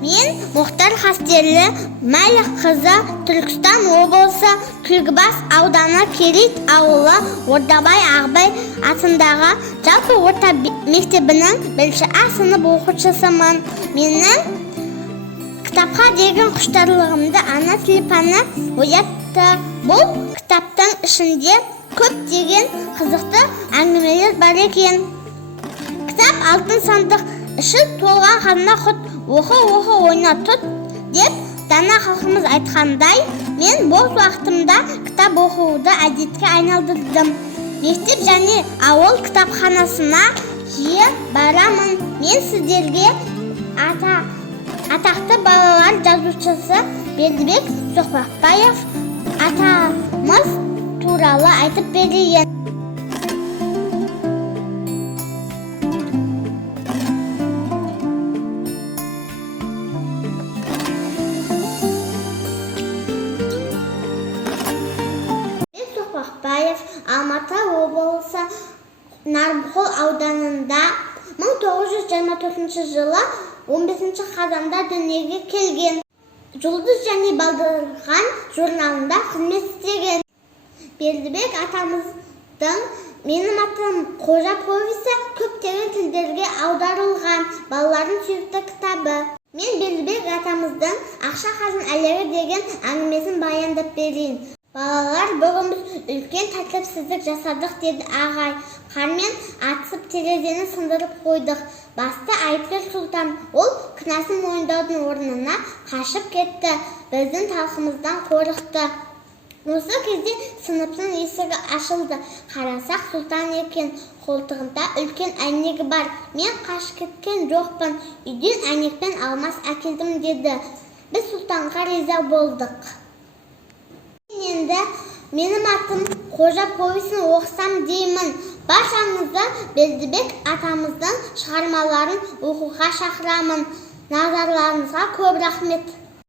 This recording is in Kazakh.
Мен Мұхтар Қастерлі Мәлік-қызы, Түркістан облысы Түлкібас ауданы Керейт ауылы Ордабай Ағбай атындағы жалпы орта мектебінің 1-ші А сынып оқушысымын. Менің кітапқа деген құштарлығымды ана тілпаны оятты. Бұл кітаптың ішінде көптеген қызықты әңгімелер бар екен. Кітап алтын сандық, іші толған қазына құт, оқы ойна тұт деп дана халқымыз айтқандай, мен бос уақытымда кітап оқуды әдетке айналдырдым. Мектеп және ауыл кітапханасына жиі барамын. Мен сіздерге атақты балалар жазушысы Бердібек Соқпақбаев атамыз туралы айтып берейін. Алматы облысы Нарынқол ауданында 1924 жылы 15 қазанда дүниеге келген. Жұлдыз және Балдырған журналында қызмет істеген. Бердібек атамыздың "Менің атым Қожа" повесі көптеген тілдерге аударылған балалардың сүйікті кітабы. Мен Бердібек атамыздың "Ақша қазын әлегі" деген әңгімесін баяндап берейін. Балалар, бүгін біз үлкен тәртіпсіздік жасадық, деді ағай. Қармен атысып терезені сындырып қойдық. Басты айыпкер Сұлтан. Ол кінәсін мойындаудың орнына қашып кетті. Біздің талқымыздан қорықты. Осы кезде сыныптың есігі ашылды. Қарасақ, Сұлтан екен. Қолтығында үлкен әйнегі бар. Мен қашып кеткен жоқпын. Үйден әйнекпен алмас әкелдім, деді. Біз Сұлтанға риза болдық. Енді "Менің атым Қожа" повесін оқысам деймін. Баршаңызды Бердібек атамыздың шығармаларын оқуға шақырамын. Назарларыңызға көп рахмет.